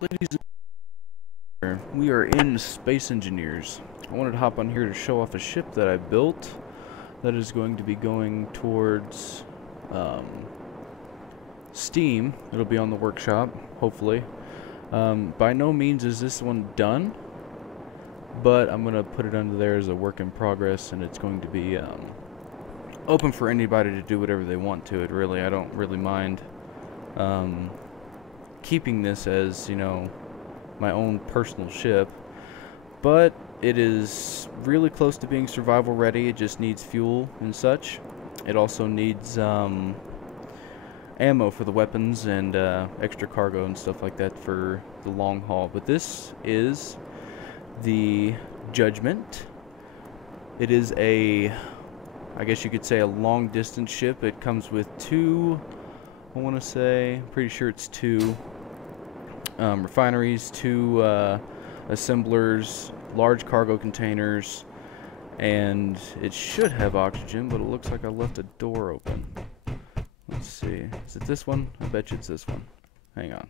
Ladies and gentlemen, we are in Space Engineers. I wanted to hop on here to show off a ship that I built that is going to be going towards Steam. It'll be on the workshop, hopefully. By no means is this one done, but I'm going to put it under there as a work in progress, and it's going to be open for anybody to do whatever they want to it, really. I don't really mind keeping this as, you know, my own personal ship, but it is really close to being survival ready. It just needs fuel and such. It also needs ammo for the weapons and extra cargo and stuff like that for the long haul. But this is the Judgment. It is a, I guess you could say, a long distance ship. It comes with two, I want to say, pretty sure it's two refineries, two assemblers, large cargo containers, and it should have oxygen, but it looks like I left a door open. Let's see. Is it this one? I bet you it's this one. Hang on.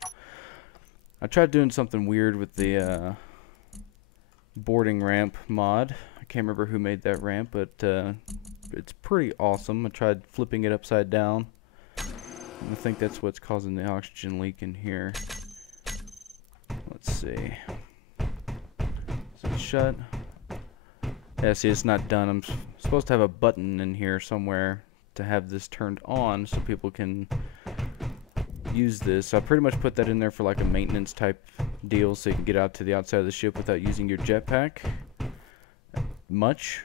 I tried doing something weird with the boarding ramp mod. I can't remember who made that ramp, but it's pretty awesome. I tried flipping it upside down. I think that's what's causing the oxygen leak in here. Let's see. Is it shut? Yeah, see, it's not done. I'm supposed to have a button in here somewhere to have this turned on so people can use this. I pretty much put that in there for like a maintenance type deal, so you can get out to the outside of the ship without using your jetpack much,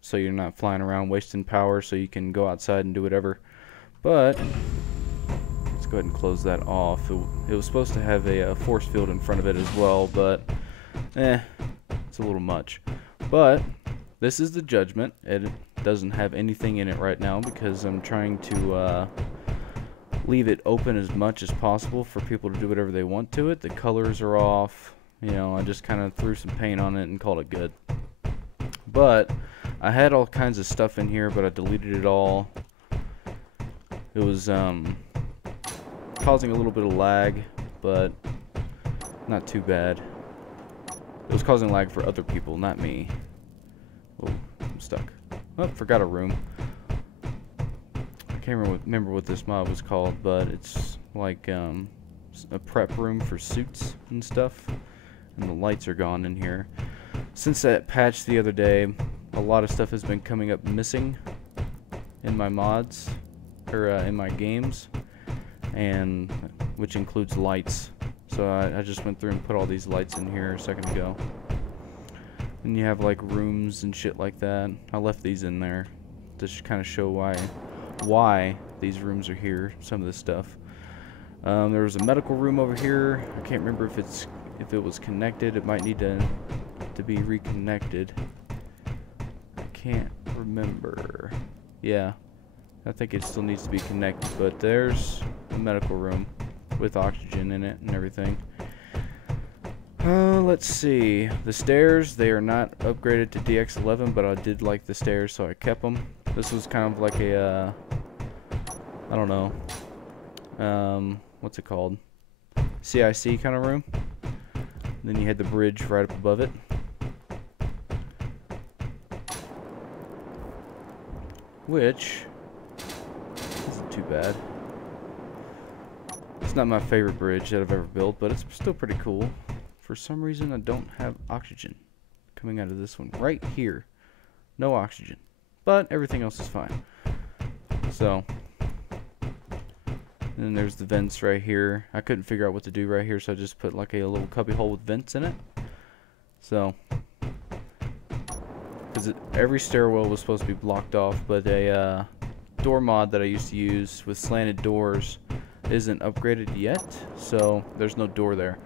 so you're not flying around wasting power, so you can go outside and do whatever. But let's go ahead and close that off. It was supposed to have a force field in front of it as well, but it's a little much. But this is the Judgment. It doesn't have anything in it right now because I'm trying to leave it open as much as possible for people to do whatever they want to it. The colors are off. You know, I just kind of threw some paint on it and called it good. But I had all kinds of stuff in here, but I deleted it all. It was causing a little bit of lag, but not too bad. It was causing lag for other people, not me. Oh, I'm stuck. Oh, forgot a room. I can't remember what this mod was called, but it's like a prep room for suits and stuff. And the lights are gone in here. Since that patch the other day, a lot of stuff has been coming up missing in my mods, or in my games, and which includes lights. So I just went through and put all these lights in here a second ago. And you have like rooms and shit like that. I left these in there to kind of show why these rooms are here. Some of this stuff. There was a medical room over here. I can't remember if it was connected. It might need to be reconnected. I can't remember. Yeah, I think it still needs to be connected. But there's a medical room with oxygen in it and everything. Let's see. The stairs, they are not upgraded to DX11, but I did like the stairs, so I kept them. This was kind of like a, I don't know, what's it called? CIC kind of room. And then you had the bridge right up above it. Which isn't too bad. It's not my favorite bridge that I've ever built, but it's still pretty cool. For some reason, I don't have oxygen coming out of this one right here. No oxygen, but everything else is fine. So, and then there's the vents right here. I couldn't figure out what to do right here, so I just put like a little cubby hole with vents in it. So, because every stairwell was supposed to be blocked off, but a door mod that I used to use with slanted doors isn't upgraded yet, so there's no door there.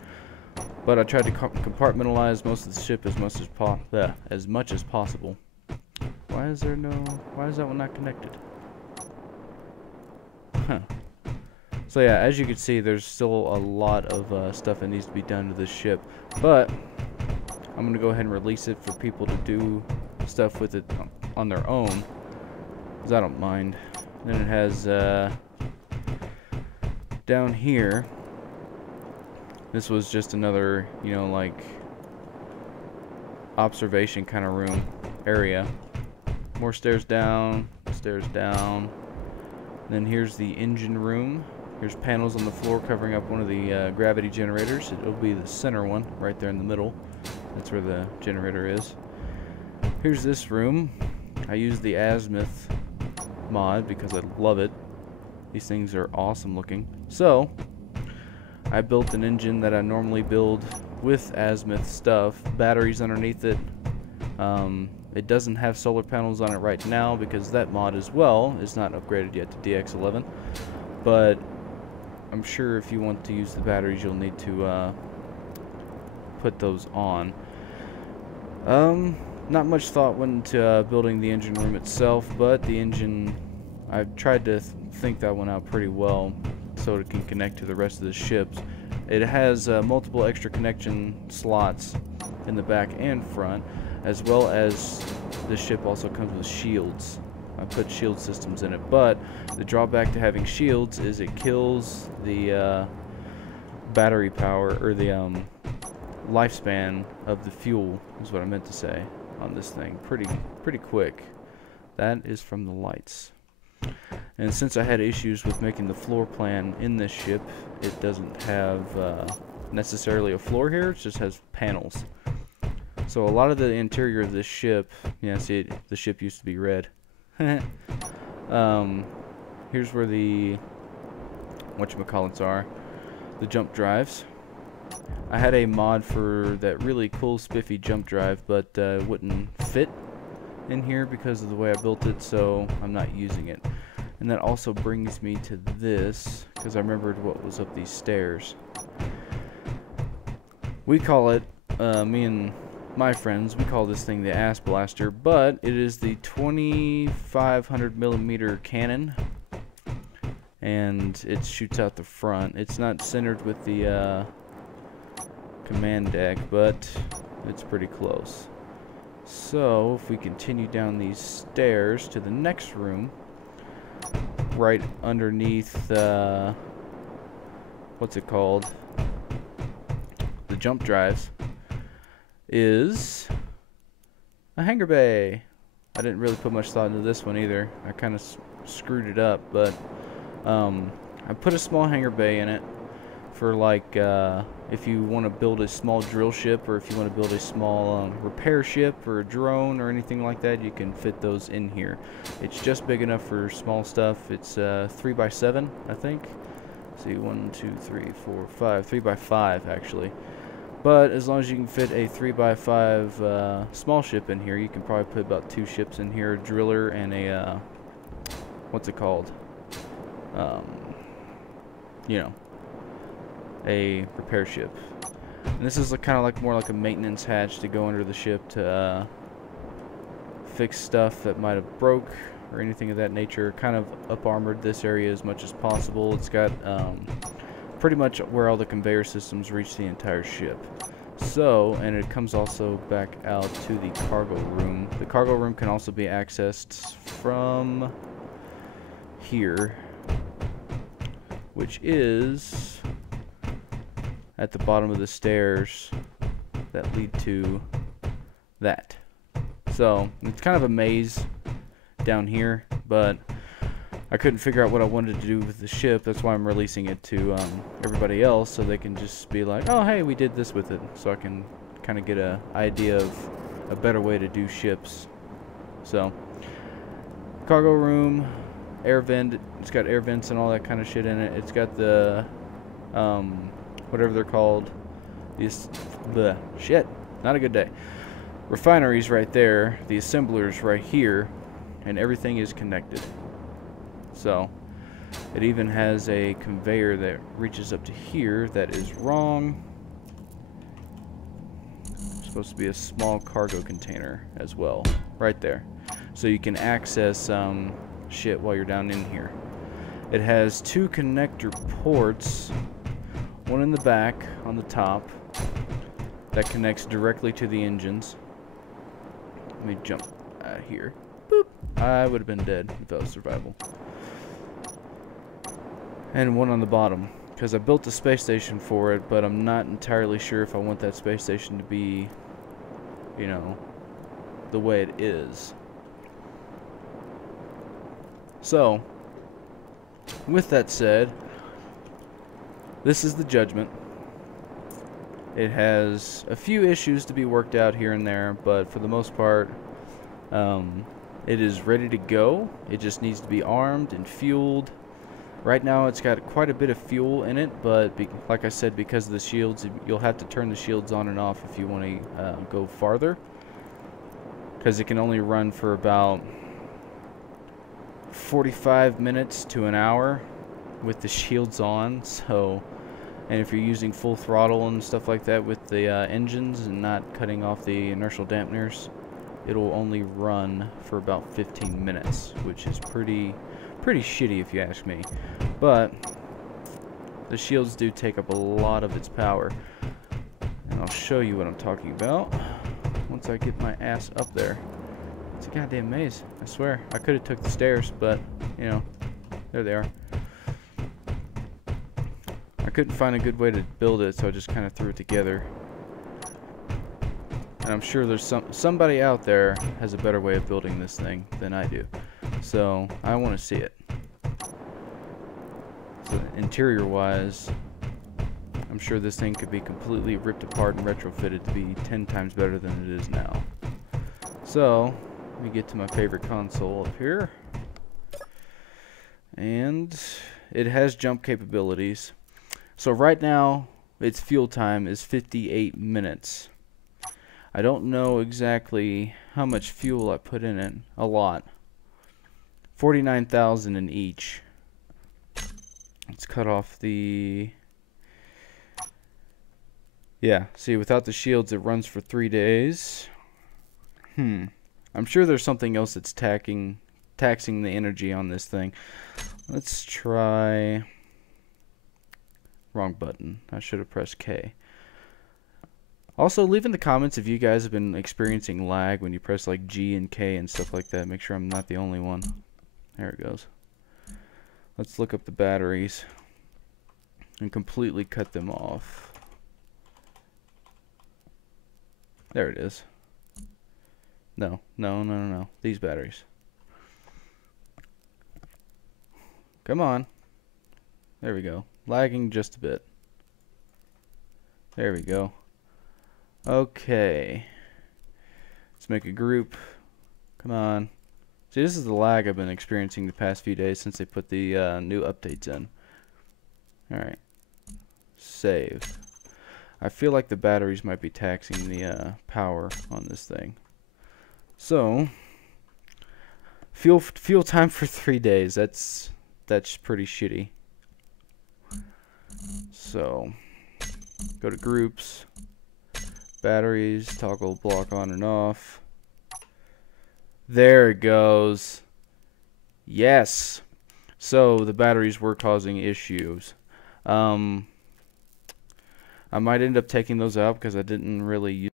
But I tried to compartmentalize most of the ship as much as possible. Why is that one not connected? Huh. So yeah, as you can see, there's still a lot of stuff that needs to be done to this ship. But I'm gonna go ahead and release it for people to do stuff with it on their own, because I don't mind. Then it has down here This was just another, you know, like observation kind of room area. More stairs down, stairs down. Then here's the engine room. Here's panels on the floor covering up one of the gravity generators. It'll be the center one right there in the middle. That's where the generator is. Here's this room. I use the Azimuth mod because I love it. These things are awesome looking. So I built an engine that I normally build with Azimuth stuff. Batteries underneath it. It doesn't have solar panels on it right now because that mod as well is not upgraded yet to DX11. But I'm sure if you want to use the batteries, you'll need to put those on. Not much thought went into building the engine room itself, but the engine, I've tried to think that one out pretty well so it can connect to the rest of the ships. It has multiple extra connection slots in the back and front, as well as the ship also comes with shields. I put shield systems in it, but the drawback to having shields is it kills the battery power, or the lifespan of the fuel, is what I meant to say on this thing. Pretty quick. That is from the lights. And since I had issues with making the floor plan in this ship, it doesn't have necessarily a floor here, it just has panels. So a lot of the interior of this ship, yeah, see, the ship used to be red. Here's where the whatchamacallits are, the jump drives. I had a mod for that really cool spiffy jump drive, but it wouldn't fit in here because of the way I built it, so I'm not using it. And that also brings me to this, because I remembered what was up these stairs. We call it, me and my friends, we call this thing the Ass Blaster, but it is the 2500mm cannon, and it shoots out the front. It's not centered with the command deck, but it's pretty close. So if we continue down these stairs to the next room, right underneath what's it called, the jump drives, is a hangar bay. I didn't really put much thought into this one either. I kind of screwed it up, but I put a small hangar bay in it for like if you want to build a small drill ship, or if you want to build a small repair ship or a drone or anything like that, you can fit those in here. It's just big enough for small stuff. It's 3x7, I think. Let's see, 1, 2, 3, 4, 5, 3x5 actually. But as long as you can fit a 3x5 small ship in here, you can probably put about 2 ships in here, a driller and a what's it called? You know, a repair ship. And this is kind of like more like a maintenance hatch to go under the ship to fix stuff that might have broke or anything of that nature. Kind of up armored this area as much as possible. It's got pretty much where all the conveyor systems reach the entire ship. So, and it comes also back out to the cargo room. The cargo room can also be accessed from here, which is at the bottom of the stairs that lead to that. So it's kind of a maze down here, but I couldn't figure out what I wanted to do with the ship. That's why I'm releasing it to everybody else, so they can just be like, oh hey, we did this with it, so I can kind of get an idea of a better way to do ships. So cargo room, air vent. It's got air vents and all that kind of shit in it. It's got the whatever they're called, these shit, not a good day. Refineries right there, the assemblers right here, and everything is connected. So it even has a conveyor that reaches up to here that is wrong. It's supposed to be a small cargo container as well, right there, so you can access shit while you're down in here. It has 2 connector ports, one in the back on the top that connects directly to the engines. Let me jump out here. Boop. I would have been dead if that was survival. And one on the bottom. because I built a space station for it, but I'm not entirely sure if I want that space station to be, you know, the way it is. So, with that said, this is the Judgment. It has a few issues to be worked out here and there, but for the most part, it is ready to go. It just needs to be armed and fueled. Right now it's got quite a bit of fuel in it, but like I said, because of the shields, you'll have to turn the shields on and off if you want to go farther, because it can only run for about 45 minutes to an hour with the shields on. So, and if you're using full throttle and stuff like that with the engines and not cutting off the inertial dampeners, it'll only run for about 15 minutes, which is pretty shitty if you ask me. But the shields do take up a lot of its power, and I'll show you what I'm talking about once I get my ass up there. It's a goddamn maze, I swear. I could have took the stairs, but you know, there they are. I couldn't find a good way to build it, so I just kind of threw it together. And I'm sure there's somebody out there has a better way of building this thing than I do. So I want to see it. So interior wise, I'm sure this thing could be completely ripped apart and retrofitted to be 10 times better than it is now. So let me get to my favorite console up here. And it has jump capabilities. So right now its fuel time is 58 minutes. I don't know exactly how much fuel I put in it. A lot. 49,000 in each. Let's cut off the... Yeah, see, without the shields it runs for 3 days. I'm sure there's something else that's taxing the energy on this thing. Let's try... Wrong button. I should have pressed K. Also, leave in the comments if you guys have been experiencing lag when you press like G and K and stuff like that. Make sure I'm not the only one. There it goes. Let's look up the batteries and completely cut them off. There it is. No. These batteries. Come on. There we go. Lagging just a bit. There we go. Okay. Let's make a group. Come on. See, this is the lag I've been experiencing the past few days since they put the new updates in. Alright. Save. I feel like the batteries might be taxing the power on this thing. So, fuel time for 3 days. That's pretty shitty. So, go to groups, batteries, toggle block on and off. There it goes. Yes. So the batteries were causing issues. I might end up taking those out because I didn't really use.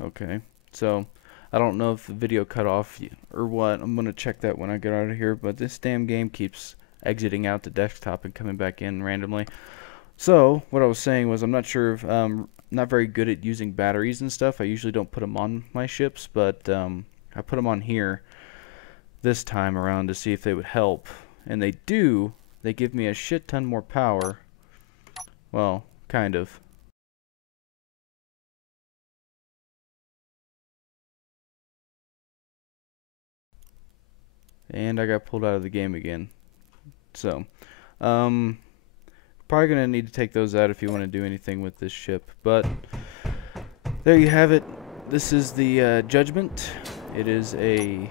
Okay, so I don't know if the video cut off or what. I'm gonna check that when I get out of here, but this damn game keeps exiting out the desktop and coming back in randomly. So what I was saying was, I'm not sure if not very good at using batteries and stuff. I usually don't put them on my ships, but I put them on here this time around to see if they would help, and they do. They give me a shit ton more power. Well, kind of. And I got pulled out of the game again. So, probably going to need to take those out if you want to do anything with this ship. But, there you have it. This is the Judgment. It is a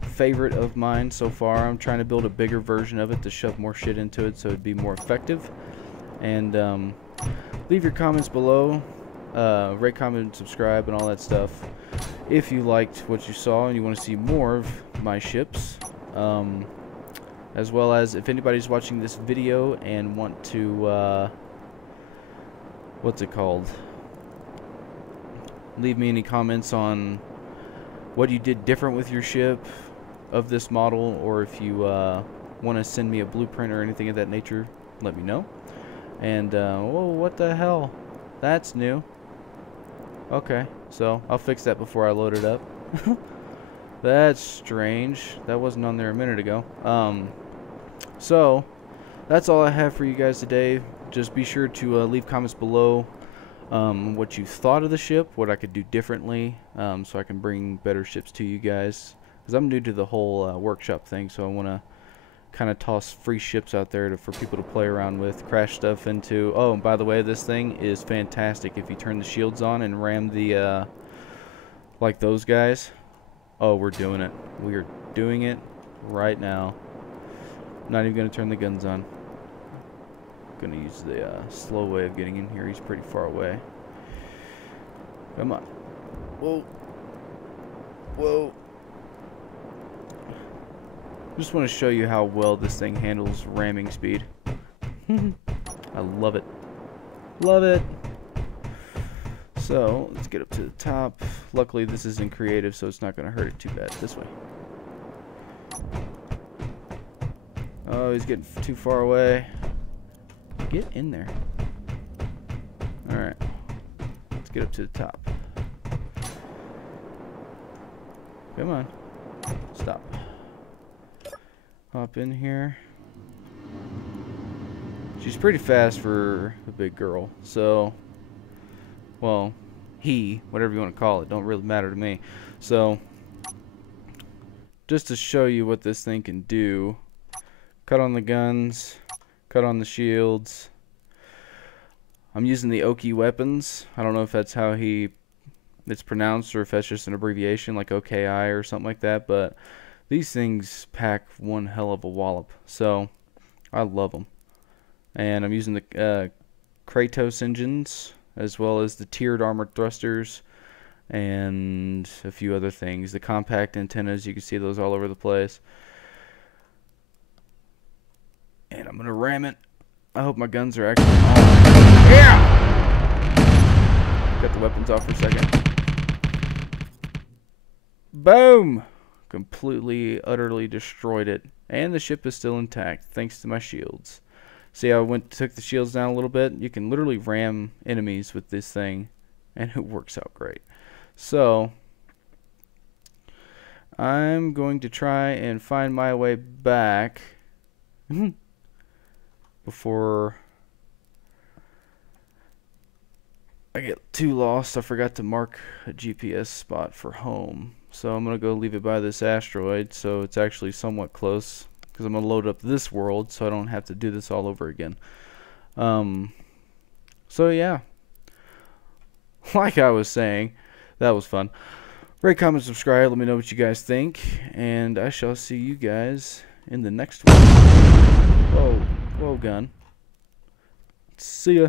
favorite of mine so far. I'm trying to build a bigger version of it to shove more shit into it so it'd be more effective. And, leave your comments below. Rate, comment, subscribe, and all that stuff. If you liked what you saw and you want to see more of my ships, as well as if anybody's watching this video and want to, what's it called? Leave me any comments on what you did different with your ship of this model, or if you want to send me a blueprint or anything of that nature, let me know. And whoa, what the hell? That's new. Okay, so I'll fix that before I load it up. That's strange. That wasn't on there a minute ago. So that's all I have for you guys today. Just be sure to leave comments below what you thought of the ship, what I could do differently, so I can bring better ships to you guys. Because I'm new to the whole workshop thing, so I want to kind of toss free ships out there for people to play around with, crash stuff into. Oh, and by the way, this thing is fantastic. If you turn the shields on and ram the like those guys, oh, we're doing it. We are doing it right now. I'm not even gonna turn the guns on. I'm gonna use the slow way of getting in here. He's pretty far away. Come on. Whoa. Whoa. Just want to show you how well this thing handles ramming speed. I love it. Love it. So, let's get up to the top. Luckily, this is in creative, so it's not going to hurt it too bad. This way. Oh, he's getting too far away. Get in there. Alright. Let's get up to the top. Come on. Stop. Hop in here. She's pretty fast for a big girl, so, well, whatever you want to call it, don't really matter to me. So, just to show you what this thing can do, cut on the guns, cut on the shields. I'm using the Oki weapons. I don't know if that's how it's pronounced, or if that's just an abbreviation like OKI or something like that, but these things pack one hell of a wallop, so I love them. And I'm using the Kratos engines, as well as the tiered armored thrusters, and a few other things. The compact antennas, you can see those all over the place. And I'm going to ram it. I hope my guns are actually on. Yeah! Got the weapons off for a second. Boom! Completely, utterly destroyed it, and the ship is still intact thanks to my shields. See how I took the shields down a little bit? You can literally ram enemies with this thing, and it works out great. So I'm going to try and find my way back before I get too lost. I forgot to mark a GPS spot for home. So I'm going to go leave it by this asteroid, so it's actually somewhat close, because I'm going to load up this world so I don't have to do this all over again. So yeah, like I was saying, that was fun. Rate, comment, subscribe, let me know what you guys think, and I shall see you guys in the next one. Whoa, gun. See ya.